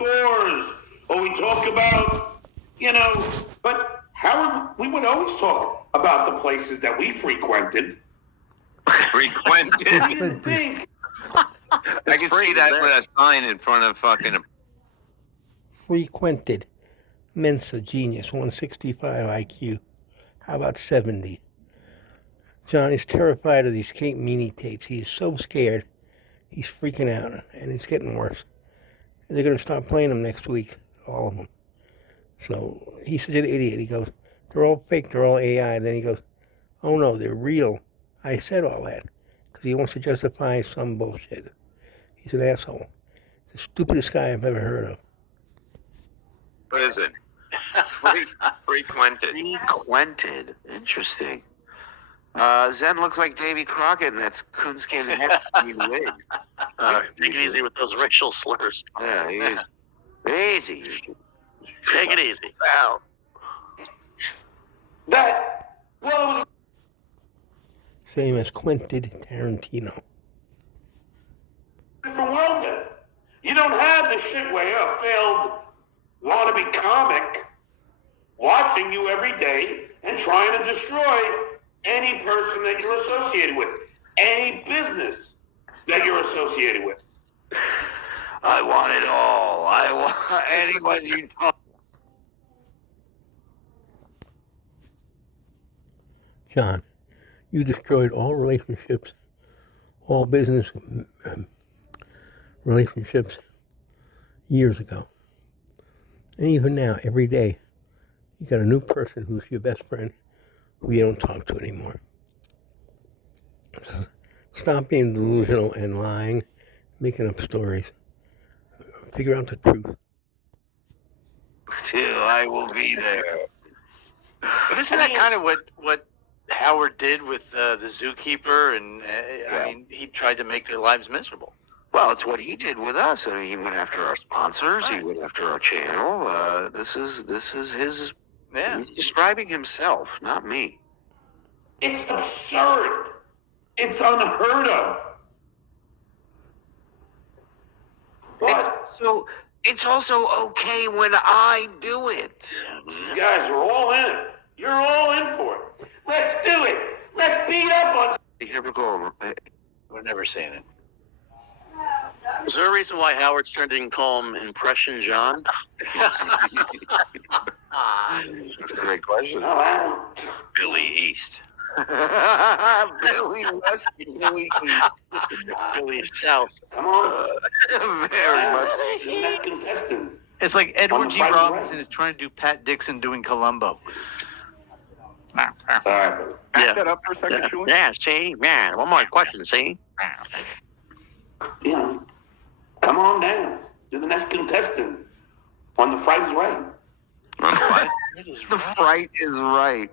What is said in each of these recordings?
scores, or we talk about, but Howard, we would always talk about the places that we frequented. Frequented? We didn't think. I can see that with a sign in front of fucking... Frequented. Mensa, genius, 165 IQ. How about 70? John is terrified of these Kate Meany tapes. He's so scared. He's freaking out, and it's getting worse. They're going to start playing them next week, all of them. So he's such an idiot. He goes, they're all fake, they're all AI. Then he goes, oh no, they're real. I said all that because he wants to justify some bullshit. He's an asshole. The stupidest guy I've ever heard of. What is it? Frequented. Frequented. Interesting. Zen looks like Davy Crockett in that coonskin hat wig. Take it easy with those racial slurs. Yeah, he is. Easy. Take it easy. Wow. Same as Quentin Tarantino. Different world then. You don't have the shit where you're a failed wannabe comic watching you every day and trying to destroy any person that you're associated with, any business that you're associated with. I want it all. I want anyone you talk. John, you destroyed all relationships, all business relationships years ago. And even now, every day, you got a new person who's your best friend who you don't talk to anymore. So stop being delusional and lying, making up stories. Figure out the truth. Till I will be there. But isn't that kind of what Howard did with the zookeeper? And I mean, he tried to make their lives miserable. Well, it's what he did with us. I mean, he went after our sponsors. He went after our channel. This is his. Yeah. He's describing himself, not me. It's absurd. It's unheard of. It's also okay when I do it. You guys are all in it. You're all in for it. Let's do it. Let's beat up on. Here we go. We're never saying it. Is there a reason why Howard Stern didn't call him Impression John? That's a great question. Billy East. Billy West, Billy East. Billy South. Come on. Very much. The next contestant. It's like Edward On G. the Price is Robinson Right. is trying to do Pat Dixon doing Columbo. All right, brother. Back that up for a second, Shuey. Yeah, see? Yeah, one more question, see? Come on down to the next contestant on The Price is Right. On what? The fright is right.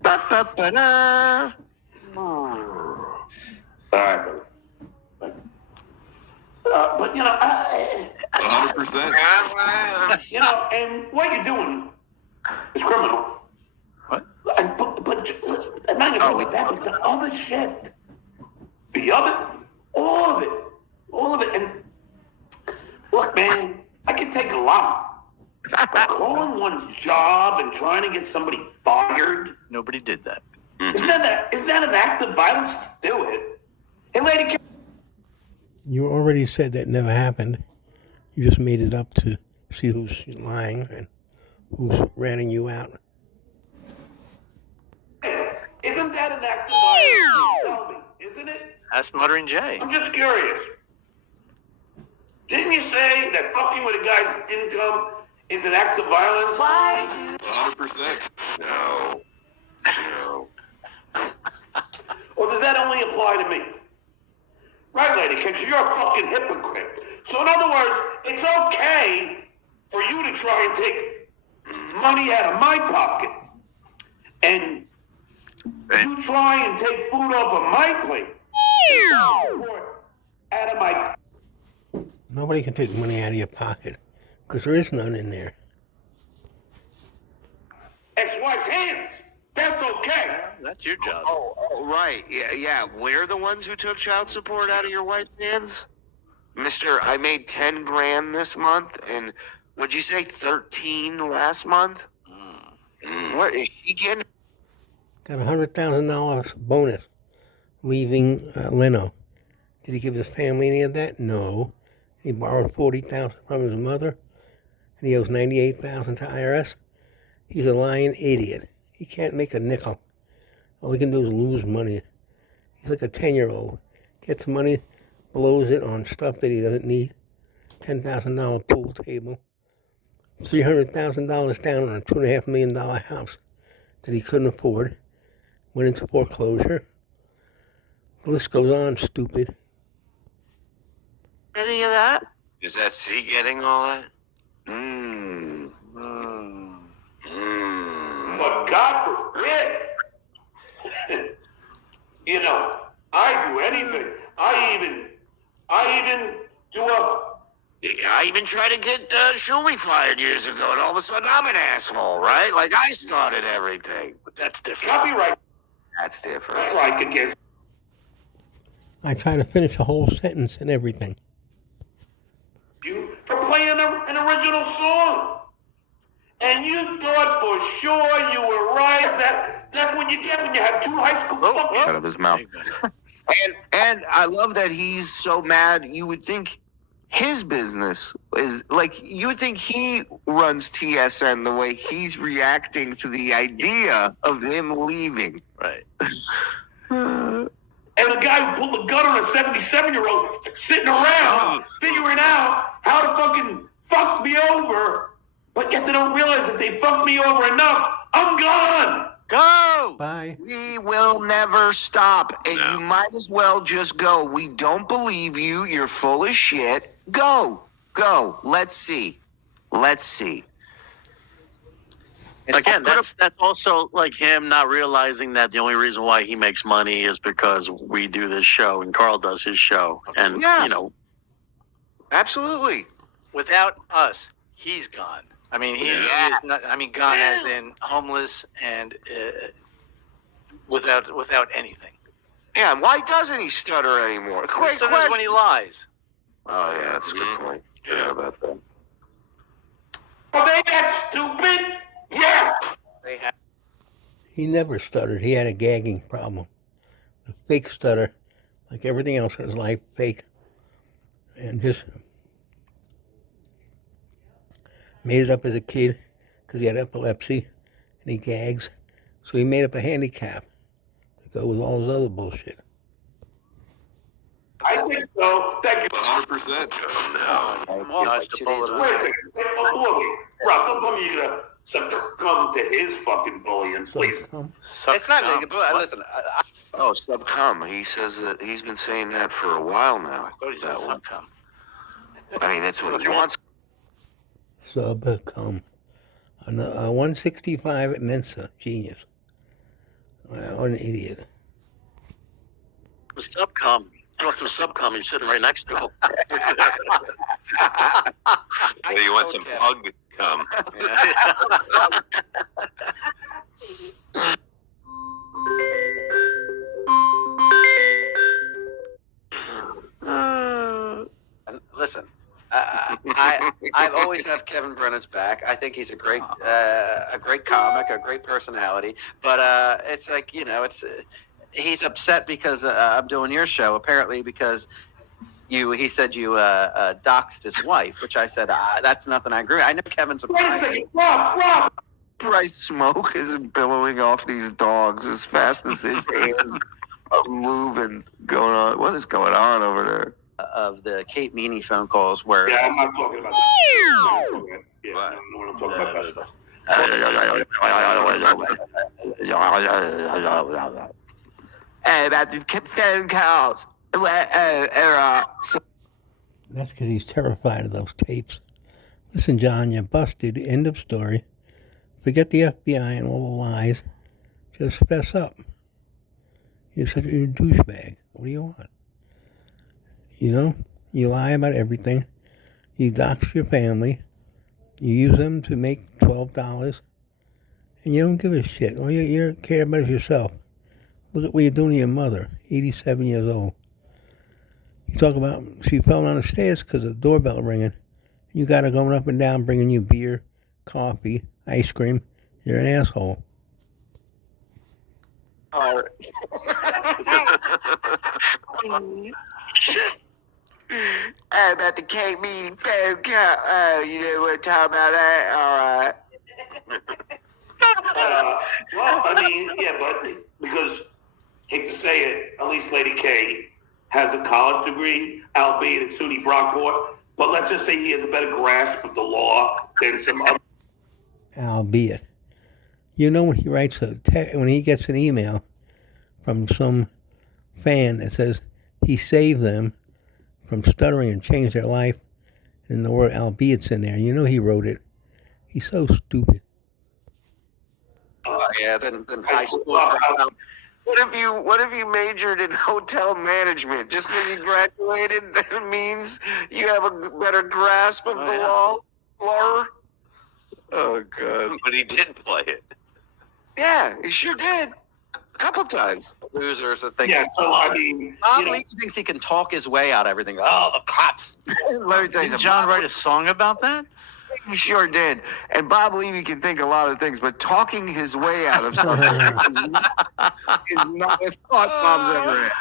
Ba-ba-ba-da. All right, brother. But 100%. And what you're doing is criminal. What? But I'm not gonna go that, but the other shit, all of it. And look, man, I can take a lot. But calling one's job and trying to get somebody fired, Nobody did that. isn't that an act of violence to do it? Hey, lady. You already said that never happened. You just made it up to see who's lying and who's ratting you out. Isn't that an act of violence? Please tell me, isn't it? That's Muttering Jay. I'm just curious. Didn't you say that fucking with a guy's income is an act of violence? 100%. No. Or does that only apply to me? Right, lady, because you're a fucking hypocrite. So in other words, it's okay for you to try and take money out of my pocket and you try and take food off of my plate. Out of my... Nobody can take money out of your pocket because there is none in there. ex-wife's hands. That's okay. That's your job. Oh, right. Yeah. We're the ones who took child support out of your wife's hands? Mister, I made 10 grand this month, and what'd you say, 13 last month? What is she getting? Got $100,000 bonus leaving Leno. Did he give his family any of that? No. He borrowed $40,000 from his mother, and he owes $98,000 to IRS. He's a lying idiot. He can't make a nickel. All he can do is lose money. He's like a 10-year-old. Gets money, blows it on stuff that he doesn't need. $10,000 pool table. $300,000 down on a $2.5 million house that he couldn't afford. Went into foreclosure. The list goes on, stupid. Any of that? Is that C getting all that? But God forbid, you know, I do anything. I even do I even tried to get Shuli fired years ago, and all of a sudden I'm an asshole, right? Like I started everything. But that's different. copyright That's different. strike against I try to finish a whole sentence and everything. you for playing an original song. And you thought for sure you were right. That's what you get when you have two high school fucking... Out of his mouth. And I love that he's so mad. You would think his business is like, you would think he runs TSN the way he's reacting to the idea of him leaving. Right. And the guy who pulled the gun on a 77-year-old sitting around figuring out how to fucking fuck me over, but yet they don't realize if they fuck me over enough, I'm gone. Go! Bye. We will never stop, and you might as well just go. We don't believe you. You're full of shit. Go. Let's see. Again, that's also like him not realizing that the only reason why he makes money is because we do this show and Carl does his show, and Yeah. you know, Absolutely. Without us, he's gone. I mean, he is not. I mean, gone as in homeless and without anything. Yeah, and why doesn't he stutter anymore? He Great stutters question. when he lies. Oh, yeah, that's a good point. Yeah, about that. Are they that stupid? Yes. They have. He never stuttered. He had a gagging problem. A fake stutter, like everything else in his life, fake. And just made it up as a kid because he had epilepsy and he gags. So he made up a handicap to go with all his other bullshit. I think so. Thank you. 100%. I'm off like 2 days away. Wait a second. Wait. Rob, don't tell me you're going to succumb to his fucking bullying, please. It's not negative. Listen, Oh, subcom. He says that he's been saying that for a while now. I thought he said That one. subcom. I mean, that's what he wants. Subcom. 165 at Mensa. Genius. Well, an idiot. the subcom. He wants some subcom. He's sitting right next to him. So you want some pug cum? listen. I've always have Kevin Brennan's back. I think he's a great comic, a great personality. But it's like, you know, he's upset because I'm doing your show. Apparently because he said you doxed his wife, which I said that's nothing I agree with. I know Kevin's a Wait a second. Rob. Price smoke is billowing off these dogs as fast as his hands are moving. Going on. What is going on over there? of the Kate Meany phone calls where Yeah, I'm not talking about that. Yeah, I don't know when I'm talking about that stuff. About the phone calls. That's because he's terrified of those tapes. Listen, John, you're busted. End of story. Forget the FBI and all the lies. Just fess up. You're such a douchebag. What do you want? You know, you lie about everything. You dox your family. You use them to make $12. And you don't give a shit. All you care about is yourself. Look at what you're doing to your mother, 87 years old. You talk about she fell down the stairs because of the doorbell ringing. You got her going up and down, bringing you beer, coffee, ice cream. You're an asshole. How about the cake meeting phone call? Oh, you know what? Talk about that? All right. Well, I mean, yeah, but because, hate to say it, at least Lady K has a college degree, albeit at SUNY Brockport. But let's just say he has a better grasp of the law than some other. Albeit. You know when he writes when he gets an email from some fan that says he saved them from stuttering and changed their life, and the word albeit's in there. You know he wrote it. He's so stupid. Yeah, then high school dropout. What if you majored in hotel management? Just because you graduated, that means you have a better grasp of the law? Oh, God. But he did play it. Yeah, he sure did. A couple times. Losers that think. Yeah, so I mean, Bob Levy thinks he can talk his way out of everything. Oh, the cops. Let me tell you Did John write a song about that? He sure did. And Bob Levy can think a lot of things, but talking his way out of something is not a thought Bob's ever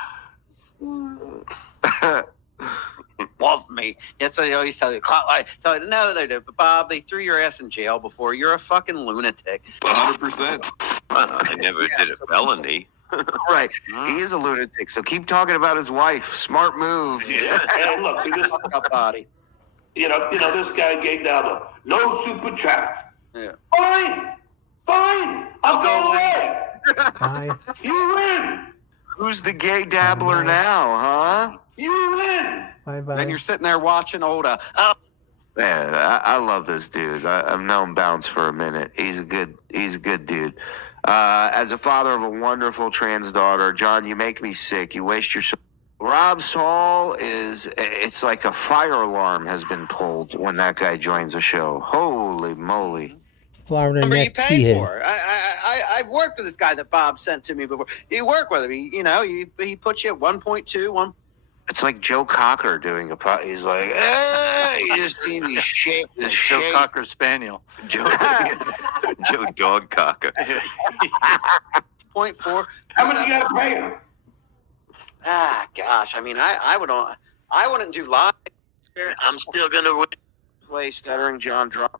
had. Love me. Yes, I always tell you. So no, they did. But Bob, they threw your ass in jail before. You're a fucking lunatic. 100%. I never did a felony. Right. He is a lunatic, so keep talking about his wife. Smart move. Yeah. and look, this, Body. you know, this guy gave down no super chat. Yeah. Fine. I'll go away. Bye. You win. Who's the gay dabbler now, huh? You win. Bye-bye. Then you're sitting there watching old. Man, I love this dude. I've known Bounce for a minute. He's a good dude. As a father of a wonderful trans daughter, John, you make me sick. You waste your. Rob Saul it's like a fire alarm has been pulled when that guy joins a show. Holy moly. Florida Number you neck pay cheesehead. for. I've worked with this guy that Bob sent to me before. You work with him. He puts you at 1.2, 1. It's like Joe Cocker doing a pot. He's like, you just see these shape. This Joe shape. Cocker Spaniel. Joe Dog Cocker. 0.4. How much you got to pay him? Gosh. I mean, I wouldn't do live. I'm still gonna win. Play Stuttering John drop.